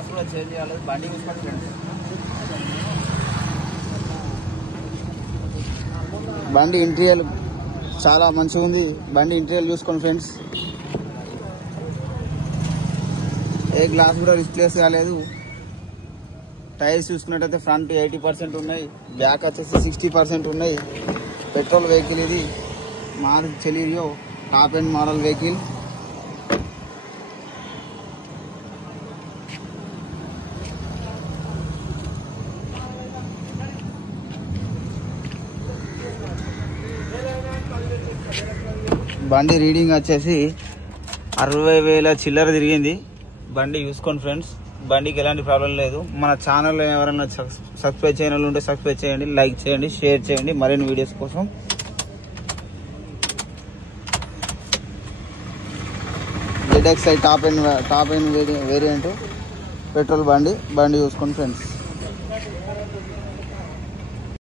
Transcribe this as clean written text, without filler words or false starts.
Glass కూడా change చేయాలి. బండి చూసుకోండి ఫ్రెండ్స్. బండి ఇంటీరియర్ చాలా మంచిగా ఉంది. బండి ఇంటీరియర్ చూసుకోండి ఫ్రెండ్స్. ఏ గ్లాస్ కూడా రిప్లేస్ కాలేదు. టైర్స్ చూసుకున్నట్టయితే ఫ్రంట్ 80% ఉన్నాయి, బ్యాక్ వచ్చేసి 60% ఉన్నాయి. పెట్రోల్ వెహికల్ ఇది. Maruti Celerio top end model vehicle. బండి రీడింగ్ వచ్చేసి 60,000 చిల్లర తిరిగింది. బండి చూసుకోండి ఫ్రెండ్స్. బండికి ఎలాంటి ప్రాబ్లం లేదు. మన ఛానల్లో ఎవరైనా సబ్స్క్రైబ్ చేయని ఉంటే సబ్స్క్రైబ్ చేయండి, లైక్ చేయండి, షేర్ చేయండి మరిన్ని వీడియోస్ కోసం. ZXi top end variant petrol బండి చూసుకోండి ఫ్రెండ్స్.